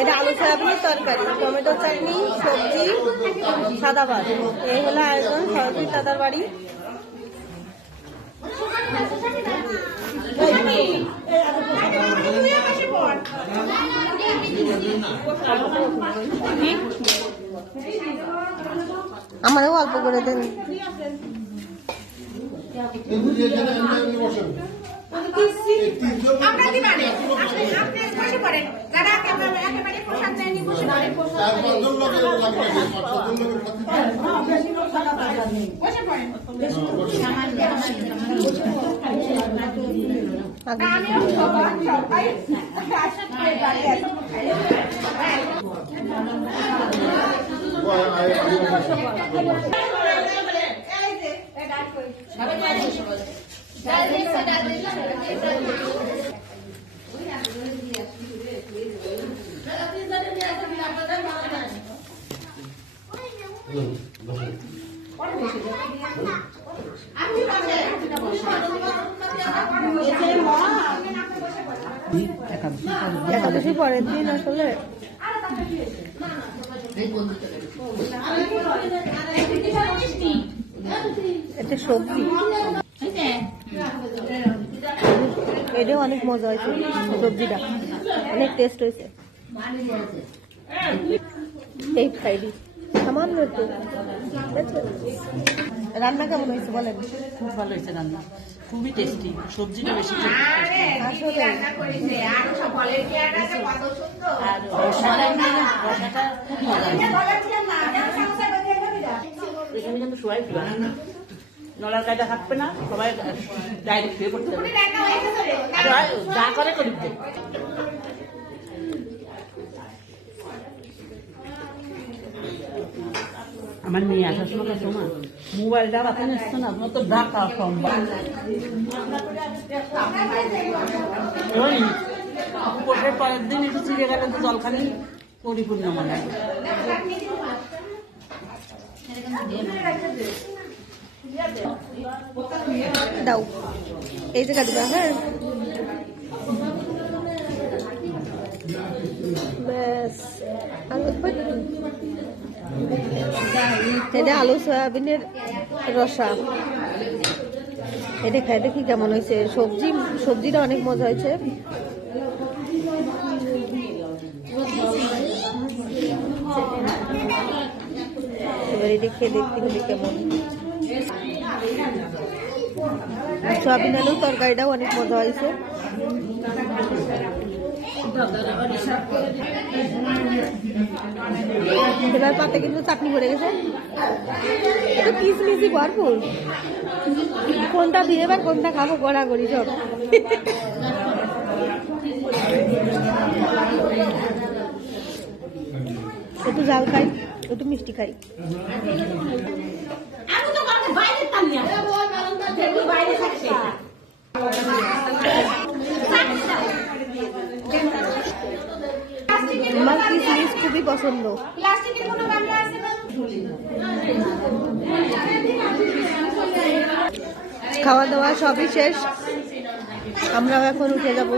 এটা আলু সয়াবিনের তরকারি, টমেটো চাটনি, সবজি, সাদা ভাত। এই হলো আয়োজন সরস্বতী দাদার বাড়ি। আমারও অল্প করে দেন। একাদশী পরের দিন আসলে এটা সবজি, এটাও অনেক মজা হয়েছে। সবজিটা অনেক টেস্ট হয়েছে। এই ফ্রাইডি সামান্য একটু। রান্না কেমন হয়েছে বলেন? খুব ভালো হয়েছে রান্না, খুবই টেস্টি। সবজিটা বেশি এখানে কিন্তু সবাই নলার কায়দা থাকবে না, সবাই ডাইরেক্ট খেয়ে পড়তে হবে, যা করে করিব। আমার মেয়ে আসার সময় কাছে না মোবাইলটা রাখা নিচ্ছে না, তোমার তো ঢাকা সম্ভব পরের দিন একটু চিড়ে গেলে তো জলখানি পরিপূর্ণ মনে হয়। দাও এই জায়গা দিবা। হ্যাঁ ব্যাস, এটা আলু সয়াবিনের রসা। এটা খাই দেখি কেমন হয়েছে। সবজিটা অনেক মজা হয়েছে। এবার এটা খেয়ে দেখতে হবে কেমন। সয়াবিন আলুর তরকারিটাও অনেক মজা হয়েছে। এবার পাতে কিন্তু চাটনি পড়ে গেছে, একটু কিচমিচি ভরপুর। কোনটা দিয়ে এবার কোনটা খাবো গড়াগড়ি সব। একটু ঝাল খাই, একটু মিষ্টি খাই। আমার কিচমিচ খুবই পছন্দ। খাওয়া দাওয়া সবই শেষ, আমরাও এখন উঠে যাব।